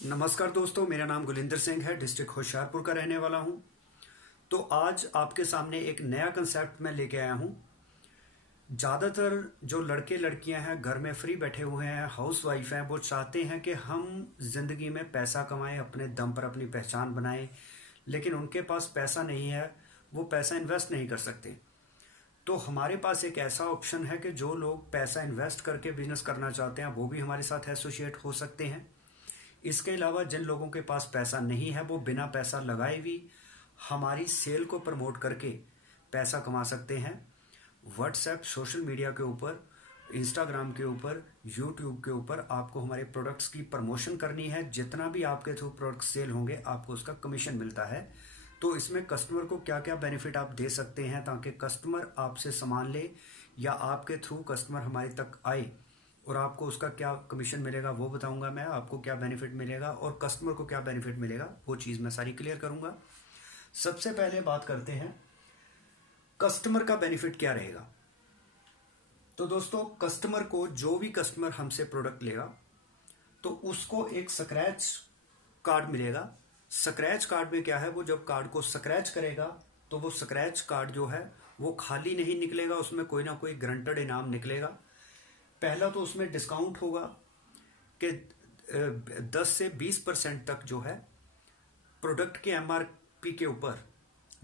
नमस्कार दोस्तों, मेरा नाम गुलिंदर सिंह है। डिस्ट्रिक्ट होशियारपुर का रहने वाला हूं। तो आज आपके सामने एक नया कंसेप्ट मैं लेके आया हूं। ज़्यादातर जो लड़के लड़कियां हैं, घर में फ्री बैठे हुए हैं, हाउस वाइफ हैं, वो चाहते हैं कि हम ज़िंदगी में पैसा कमाएं, अपने दम पर अपनी पहचान बनाएं। लेकिन उनके पास पैसा नहीं है, वो पैसा इन्वेस्ट नहीं कर सकते। तो हमारे पास एक ऐसा ऑप्शन है कि जो लोग पैसा इन्वेस्ट करके बिजनेस करना चाहते हैं, वो भी हमारे साथ एसोसिएट हो सकते हैं। इसके अलावा जिन लोगों के पास पैसा नहीं है, वो बिना पैसा लगाए भी हमारी सेल को प्रमोट करके पैसा कमा सकते हैं। व्हाट्सएप, सोशल मीडिया के ऊपर, इंस्टाग्राम के ऊपर, यूट्यूब के ऊपर आपको हमारे प्रोडक्ट्स की प्रमोशन करनी है। जितना भी आपके थ्रू प्रोडक्ट सेल होंगे, आपको उसका कमीशन मिलता है। तो इसमें कस्टमर को क्या क्या बेनिफिट आप दे सकते हैं ताकि कस्टमर आपसे सामान ले, या आपके थ्रू कस्टमर हमारे तक आए और आपको उसका क्या कमीशन मिलेगा वो बताऊंगा मैं। आपको क्या बेनिफिट मिलेगा और कस्टमर को क्या बेनिफिट मिलेगा, वो चीज़ मैं सारी क्लियर करूंगा। सबसे पहले बात करते हैं कस्टमर का बेनिफिट क्या रहेगा। तो दोस्तों, कस्टमर को, जो भी कस्टमर हमसे प्रोडक्ट लेगा, तो उसको एक स्क्रैच कार्ड मिलेगा। स्क्रैच कार्ड में क्या है, वो जब कार्ड को स्क्रैच करेगा तो वो स्क्रैच कार्ड जो है वो खाली नहीं निकलेगा, उसमें कोई ना कोई ग्रंटेड इनाम निकलेगा। पहला तो उसमें डिस्काउंट होगा कि 10 से 20% तक जो है प्रोडक्ट के एमआरपी के ऊपर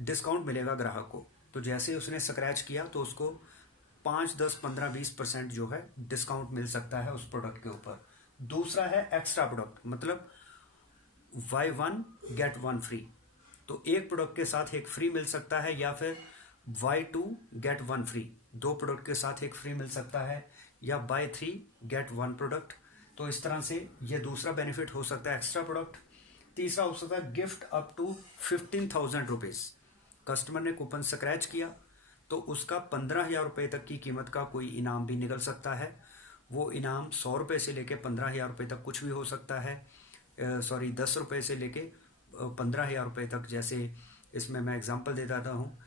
डिस्काउंट मिलेगा ग्राहक को। तो जैसे उसने स्क्रैच किया तो उसको 5, 10, 15, 20% जो है डिस्काउंट मिल सकता है उस प्रोडक्ट के ऊपर। दूसरा है एक्स्ट्रा प्रोडक्ट, मतलब by one get one free. तो एक प्रोडक्ट के साथ एक फ्री मिल सकता है, या फिर buy two get one free, दो प्रोडक्ट के साथ एक फ्री मिल सकता है, या बाय 3 गेट वन प्रोडक्ट। तो इस तरह से ये दूसरा बेनिफिट हो सकता है एक्स्ट्रा प्रोडक्ट। तीसरा हो सकता है gift up to 15,000 rupees. Customer ने कूपन स्क्रैच किया तो उसका 15,000 रुपये तक की कीमत का कोई इनाम भी निकल सकता है। वो इनाम 100 रुपये से लेके 15,000 रुपये तक कुछ भी हो सकता है। 10 रुपये से लेके 15,000 रुपये तक। जैसे इसमें मैं एग्जांपल दे देता हूँ,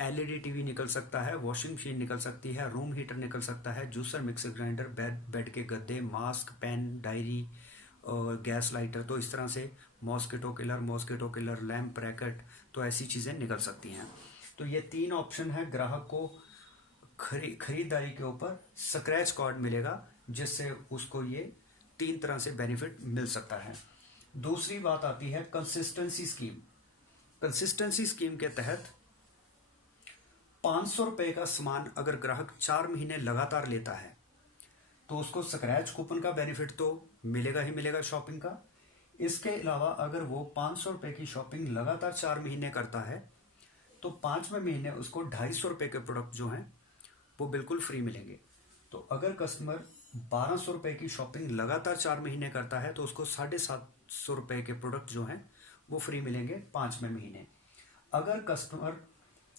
एलईडी टीवी निकल सकता है, वॉशिंग मशीन निकल सकती है, रूम हीटर निकल सकता है, जूसर, मिक्सर ग्राइंडर, बेड के गद्दे, मास्क, पेन, डायरी और गैस लाइटर। तो इस तरह से मॉस्किटो किलर, लैम्प, रैकेट, तो ऐसी चीज़ें निकल सकती हैं। तो ये 3 ऑप्शन है। ग्राहक को खरीदारी के ऊपर स्क्रैच कार्ड मिलेगा, जिससे उसको ये 3 तरह से बेनिफिट मिल सकता है। दूसरी बात आती है कंसिस्टेंसी स्कीम। कंसिस्टेंसी स्कीम के तहत 500 रुपये का सामान अगर ग्राहक 4 महीने लगातार लेता है तो उसको स्क्रैच कूपन का बेनिफिट तो मिलेगा ही मिलेगा शॉपिंग का। इसके अलावा अगर वो 500 रुपये की शॉपिंग लगातार 4 महीने करता है तो 5वें महीने उसको 250 रुपये के प्रोडक्ट जो हैं वो बिल्कुल फ्री मिलेंगे। तो अगर कस्टमर 1200 रुपये की शॉपिंग लगातार 4 महीने करता है तो उसको 750 रुपये के प्रोडक्ट जो हैं वो फ्री मिलेंगे 5वें महीने। अगर कस्टमर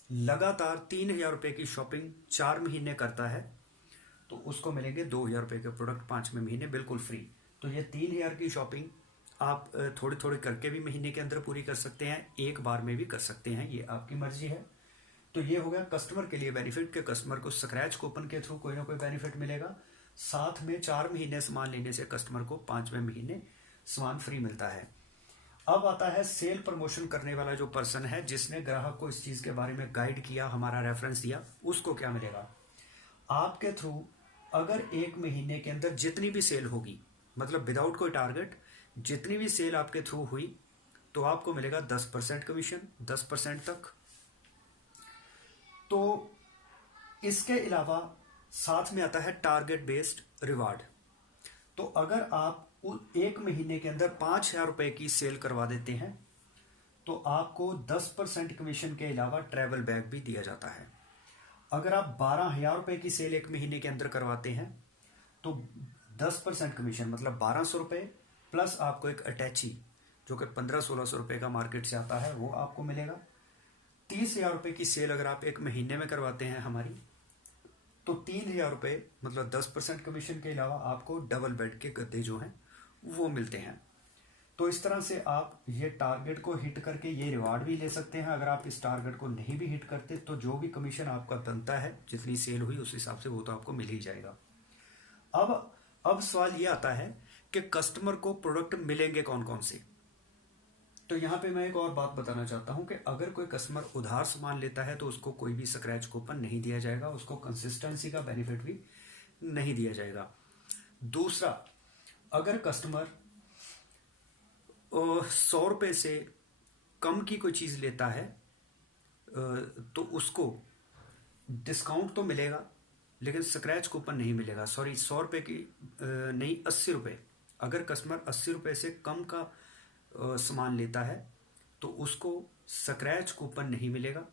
लगातार 3,000 रुपये की शॉपिंग 4 महीने करता है तो उसको मिलेंगे 2,000 रुपये के प्रोडक्ट 5वें महीने बिल्कुल फ्री। तो ये 3,000 की शॉपिंग आप थोड़ी थोड़ी करके भी महीने के अंदर पूरी कर सकते हैं, एक बार में भी कर सकते हैं, ये आपकी मर्जी है। तो ये हो गया कस्टमर के लिए बेनिफिट कि कस्टमर को स्क्रैच कूपन के थ्रू कोई ना कोई बेनिफिट मिलेगा। साथ में 4 महीने सामान लेने से कस्टमर को 5वें महीने सामान फ्री मिलता है। अब आता है सेल प्रमोशन करने वाला जो पर्सन है, जिसने ग्राहक को इस चीज के बारे में गाइड किया, हमारा रेफरेंस दिया, उसको क्या मिलेगा। आपके थ्रू अगर एक महीने के अंदर जितनी भी सेल होगी, मतलब विदाउट कोई टारगेट, जितनी भी सेल आपके थ्रू हुई तो आपको मिलेगा 10% कमीशन, 10% तक। तो इसके अलावा साथ में आता है टारगेट बेस्ड रिवार्ड। तो अगर आप एक महीने के अंदर 5,000 रुपये की सेल करवा देते हैं तो आपको 10% कमीशन के अलावा ट्रैवल बैग भी दिया जाता है। अगर आप 12,000 रुपये की सेल एक महीने के अंदर करवाते हैं तो 10% कमीशन, मतलब 1,200 रुपये प्लस आपको एक अटैची जो कि 1500-1600 रुपये का मार्केट से आता है, वो आपको मिलेगा। 30,000 रुपये की सेल अगर आप एक महीने में करवाते हैं हमारी, तो 3,000 रुपये, मतलब 10% कमीशन के अलावा आपको डबल बेड के गद्दे जो हैं वो मिलते हैं। तो इस तरह से आप ये टारगेट को हिट करके ये रिवार्ड भी ले सकते हैं। अगर आप इस टारगेट को नहीं भी हिट करते तो जो भी कमीशन आपका बनता है, जितनी सेल हुई उस हिसाब से वो तो आपको मिल ही जाएगा। अब सवाल ये आता है कि कस्टमर को प्रोडक्ट मिलेंगे कौन कौन से। तो यहाँ पे मैं एक और बात बताना चाहता हूँ कि अगर कोई कस्टमर उधार सामान लेता है तो उसको कोई भी स्क्रैच कूपन नहीं दिया जाएगा, उसको कंसिस्टेंसी का बेनिफिट भी नहीं दिया जाएगा। दूसरा, अगर कस्टमर 100 रुपये से कम की कोई चीज़ लेता है तो उसको डिस्काउंट तो मिलेगा लेकिन स्क्रैच कूपन नहीं मिलेगा। सॉरी, 100 रुपये की नहीं, 80 रुपये। अगर कस्टमर 80 रुपये से कम का सामान लेता है तो उसको स्क्रैच कूपन नहीं मिलेगा,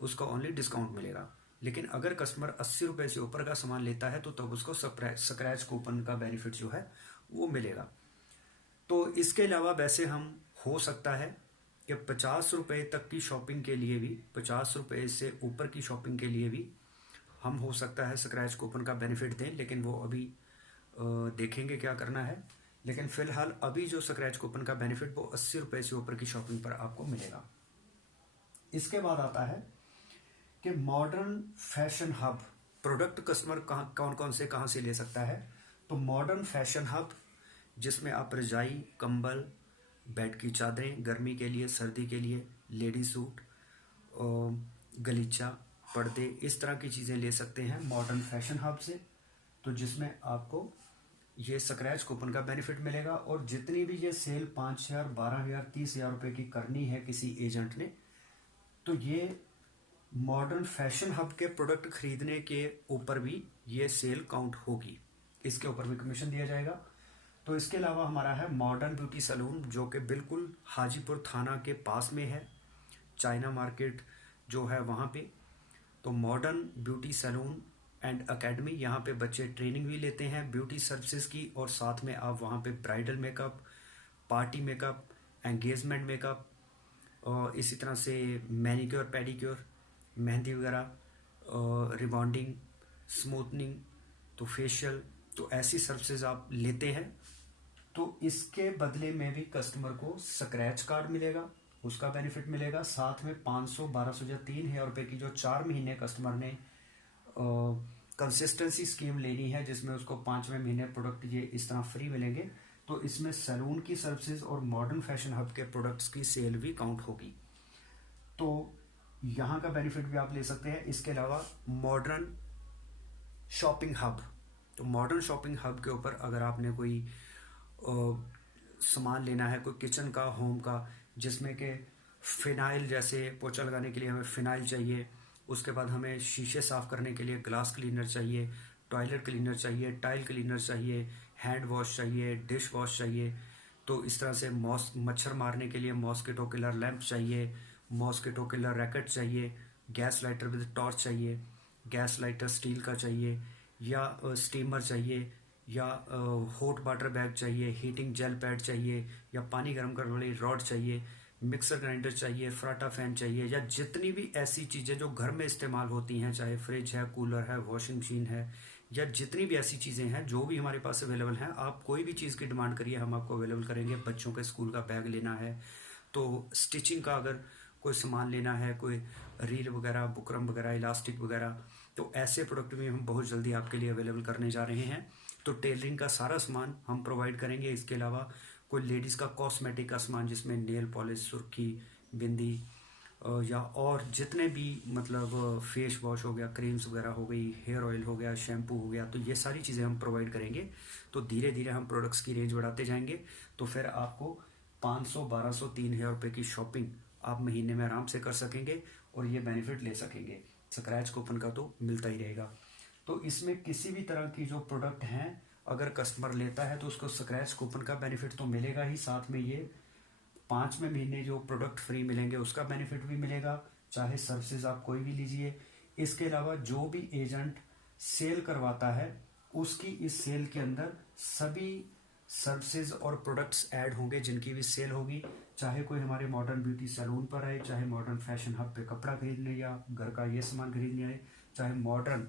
उसको ओनली डिस्काउंट मिलेगा। लेकिन अगर कस्टमर 80 रुपये से ऊपर का सामान लेता है तो तब उसको स्क्रैच कूपन का बेनिफिट जो है वो मिलेगा। तो इसके अलावा वैसे हम हो सकता है कि 50 रुपये तक की शॉपिंग के लिए भी, 50 रुपये से ऊपर की शॉपिंग के लिए भी हम हो सकता है स्क्रैच कूपन का बेनिफिट दें, लेकिन वो अभी देखेंगे क्या करना है। लेकिन फिलहाल अभी जो स्क्रैच कूपन का बेनिफिट वो 80 रुपये से ऊपर की शॉपिंग पर आपको मिलेगा। इसके बाद आता है कि modern fashion hub product customer कौन कौन से कहाँ से ले सकता है। तो मॉडर्न फैशन हब, जिसमें आप रजाई, कंबल, बेड की चादरें, गर्मी के लिए, सर्दी के लिए, लेडी सूट, गलीचा, पर्दे, इस तरह की चीज़ें ले सकते हैं मॉडर्न फैशन हब से। तो जिसमें आपको ये स्क्रैच कूपन का बेनिफिट मिलेगा। और जितनी भी ये सेल 5,000, 12,000, 30,000 रुपये की करनी है किसी एजेंट ने, तो ये मॉडर्न फैशन हब के प्रोडक्ट खरीदने के ऊपर भी ये सेल काउंट होगी, इसके ऊपर भी कमीशन दिया जाएगा। तो इसके अलावा हमारा है मॉडर्न ब्यूटी सैलून, जो कि बिल्कुल हाजीपुर थाना के पास में है, चाइना मार्केट जो है वहाँ पे। तो modern beauty salon and academy, यहाँ पे बच्चे ट्रेनिंग भी लेते हैं ब्यूटी सर्विसेज की, और साथ में आप वहाँ पे bridal makeup, party makeup, engagement makeup, और इसी तरह से मैनिक्योर, पेडिक्योर, मेहंदी वगैरह, रिबॉन्डिंग, स्मूथनिंग, तो फेशियल, तो ऐसी सर्विसेज आप लेते हैं। तो इसके बदले में भी कस्टमर को स्क्रैच कार्ड मिलेगा, उसका बेनिफिट मिलेगा। साथ में 500, 1200 या 3,000 रुपये की जो 4 महीने कस्टमर ने कंसिस्टेंसी स्कीम लेनी है, जिसमें उसको 5वें महीने प्रोडक्ट ये इस तरह फ्री मिलेंगे, तो इसमें सैलून की सर्विसेज और मॉडर्न फैशन हब के प्रोडक्ट्स की सेल भी काउंट होगी। तो यहाँ का बेनिफिट भी आप ले सकते हैं। इसके अलावा मॉडर्न शॉपिंग हब, तो मॉडर्न शॉपिंग हब के ऊपर अगर आपने कोई सामान लेना है, कोई किचन का, होम का, जिसमें कि फिनाइल, जैसे पोछा लगाने के लिए हमें फिनाइल चाहिए, उसके बाद हमें शीशे साफ़ करने के लिए ग्लास क्लीनर चाहिए, टॉयलेट क्लीनर चाहिए, टाइल क्लीनर चाहिए, हैंड वॉश चाहिए, डिश वॉश चाहिए। तो इस तरह से मच्छर मारने के लिए मॉस्किटो किलर लैंप चाहिए, मॉस्किटो किलर रैकेट चाहिए, गैस लाइटर विद टॉर्च चाहिए, गैस लाइटर स्टील का चाहिए, या स्टीमर चाहिए, या हॉट वाटर बैग चाहिए, हीटिंग जेल पैड चाहिए, या पानी गर्म करने वाली रॉड चाहिए, मिक्सर ग्राइंडर चाहिए, फ्राटा फैन चाहिए, या जितनी भी ऐसी चीज़ें जो घर में इस्तेमाल होती हैं, चाहे फ्रिज है, कूलर है, वॉशिंग मशीन है, या जितनी भी ऐसी चीज़ें हैं जो भी हमारे पास अवेलेबल हैं, आप कोई भी चीज़ की डिमांड करिए, हम आपको अवेलेबल करेंगे। बच्चों के स्कूल का बैग लेना है, तो स्टिचिंग का अगर कोई सामान लेना है, कोई रील वगैरह, बुकरम वगैरह, इलास्टिक वगैरह, तो ऐसे प्रोडक्ट भी हम बहुत जल्दी आपके लिए अवेलेबल करने जा रहे हैं। तो टेलरिंग का सारा सामान हम प्रोवाइड करेंगे। इसके अलावा कोई लेडीज़ का कॉस्मेटिक का सामान, जिसमें नेल पॉलिश, सुर्खी, बिंदी, या और जितने भी मतलब फेस वॉश हो गया, क्रीम्स वगैरह हो गई, हेयर ऑयल हो गया, शैम्पू हो गया, तो ये सारी चीज़ें हम प्रोवाइड करेंगे। तो धीरे धीरे हम प्रोडक्ट्स की रेंज बढ़ाते जाएंगे, तो फिर आपको 500, 1200, 3,000 रुपये की शॉपिंग आप महीने में आराम से कर सकेंगे और ये बेनिफिट ले सकेंगे। स्क्रैच कूपन का तो मिलता ही रहेगा। तो इसमें किसी भी तरह की जो प्रोडक्ट हैं, अगर कस्टमर लेता है तो उसको स्क्रैच कूपन का बेनिफिट तो मिलेगा ही, साथ में ये 5वें महीने जो प्रोडक्ट फ्री मिलेंगे उसका बेनिफिट भी मिलेगा, चाहे सर्विसेज आप कोई भी लीजिए। इसके अलावा जो भी एजेंट सेल करवाता है उसकी इस सेल के अंदर सभी सर्विसेज और प्रोडक्ट्स ऐड होंगे जिनकी भी सेल होगी, चाहे कोई हमारे मॉडर्न ब्यूटी सैलून पर आए, चाहे मॉडर्न फैशन हब पे कपड़ा खरीदने या घर का ये सामान खरीदने आए, चाहे मॉडर्न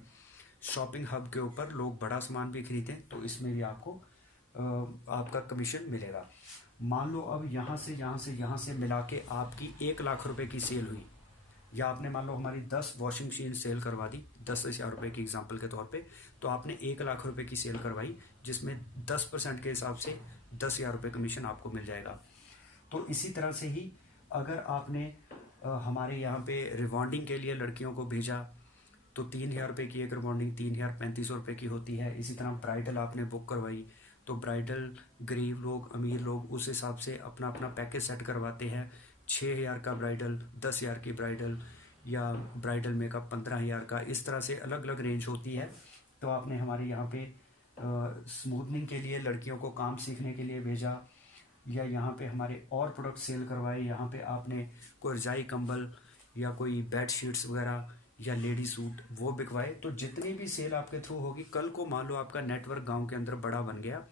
शॉपिंग हब के ऊपर लोग बड़ा सामान भी खरीदें, तो इसमें भी आपको आपका कमीशन मिलेगा। मान लो अब यहाँ से यहाँ से यहाँ से मिला के आपकी 1 लाख रुपए की सेल हुई, या आपने मान लो हमारी 10 वॉशिंग मशीन सेल करवा दी 10,000 रुपये की एग्जांपल के तौर पे, तो आपने 1 लाख रुपए की सेल करवाई, जिसमें 10% के हिसाब से 10,000 रुपये कमीशन आपको मिल जाएगा। तो इसी तरह से ही अगर आपने हमारे यहाँ पे रिबॉन्डिंग के लिए लड़कियों को भेजा, तो 3,000 रुपये की एक रिबॉन्डिंग 3,3500 रुपये की होती है। इसी तरह ब्राइडल आपने बुक करवाई, तो ब्राइडल गरीब लोग अमीर लोग उस हिसाब से अपना अपना पैकेज सेट करवाते हैं। 6,000 का ब्राइडल, 10,000 की ब्राइडल, या ब्राइडल मेकअप 15,000 का, इस तरह से अलग अलग रेंज होती है। तो आपने हमारे यहाँ पे स्मूथनिंग के लिए लड़कियों को काम सीखने के लिए भेजा, या यहाँ पे हमारे और प्रोडक्ट सेल करवाए, यहाँ पे आपने कोई रजाई कंबल या कोई बेड शीट्स वगैरह या लेडी सूट वो बिकवाए, तो जितनी भी सेल आपके थ्रू होगी, कल को मान लो आपका नेटवर्क गांव के अंदर बड़ा बन गया,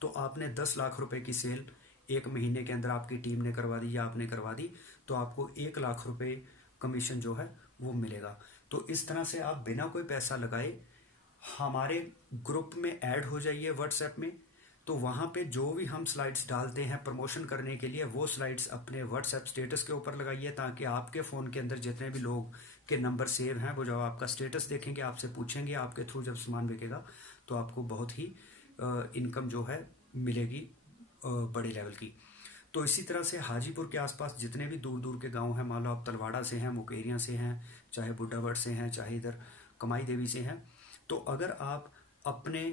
तो आपने 10 लाख रुपए की सेल 1 महीने के अंदर आपकी टीम ने करवा दी या आपने करवा दी, तो आपको 1 लाख रुपए कमीशन जो है वो मिलेगा। तो इस तरह से आप बिना कोई पैसा लगाए हमारे ग्रुप में ऐड हो जाइए व्हाट्सएप में। तो वहाँ पे जो भी हम स्लाइड्स डालते हैं प्रमोशन करने के लिए, वो स्लाइड्स अपने व्हाट्सएप स्टेटस के ऊपर लगाइए, ताकि आपके फ़ोन के अंदर जितने भी लोग के नंबर सेव हैं वो जब आपका स्टेटस देखेंगे आपसे पूछेंगे, आपके थ्रू जब सामान बिकेगा तो आपको बहुत ही इनकम जो है मिलेगी बड़े लेवल की। तो इसी तरह से हाजीपुर के आसपास जितने भी दूर दूर के गांव हैं, मान लो आप तलवाड़ा से हैं, मुकेरियाँ से हैं, चाहे बुड्ढावट से हैं, चाहे इधर कमाई देवी से हैं, तो अगर आप अपने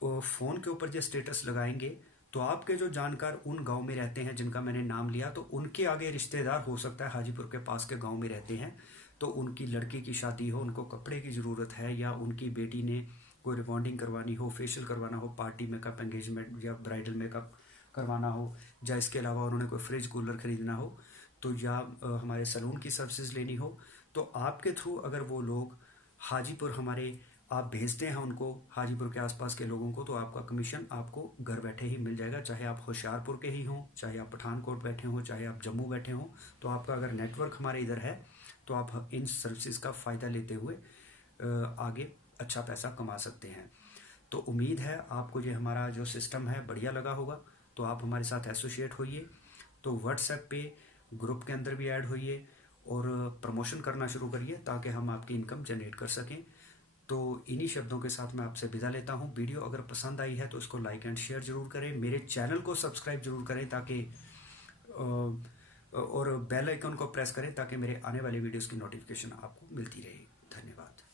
फ़ोन के ऊपर जो स्टेटस लगाएंगे, तो आपके जो जानकार उन गांव में रहते हैं जिनका मैंने नाम लिया, तो उनके आगे रिश्तेदार हो सकता है हाजीपुर के पास के गांव में रहते हैं, तो उनकी लड़की की शादी हो, उनको कपड़े की ज़रूरत है, या उनकी बेटी ने कोई रिबॉन्डिंग करवानी हो, फेशियल करवाना हो, पार्टी मेकअप, एंगेजमेंट या ब्राइडल मेकअप करवाना हो, या इसके अलावा उन्होंने कोई फ्रिज कूलर खरीदना हो, तो या हमारे सैलून की सर्विसेज लेनी हो, तो आपके थ्रू अगर वो लोग हाजीपुर हमारे आप भेजते हैं उनको, हाजीपुर के आसपास के लोगों को, तो आपका कमीशन आपको घर बैठे ही मिल जाएगा। चाहे आप होशियारपुर के ही हों, चाहे आप पठानकोट बैठे हों, चाहे आप जम्मू बैठे हों, तो आपका अगर नेटवर्क हमारे इधर है तो आप इन सर्विसेज का फ़ायदा लेते हुए आगे अच्छा पैसा कमा सकते हैं। तो उम्मीद है आपको ये हमारा जो सिस्टम है बढ़िया लगा होगा। तो आप हमारे साथ एसोसिएट होइए, तो व्हाट्सएप पे ग्रुप के अंदर भी ऐड होइए और प्रमोशन करना शुरू करिए, ताकि हम आपकी इनकम जनरेट कर सकें। तो इन्हीं शब्दों के साथ मैं आपसे विदा लेता हूँ। वीडियो अगर पसंद आई है तो इसको लाइक एंड शेयर जरूर करें, मेरे चैनल को सब्सक्राइब जरूर करें, ताकि और बेल आइकन को प्रेस करें ताकि मेरे आने वाले वीडियोस की नोटिफिकेशन आपको मिलती रहे। धन्यवाद।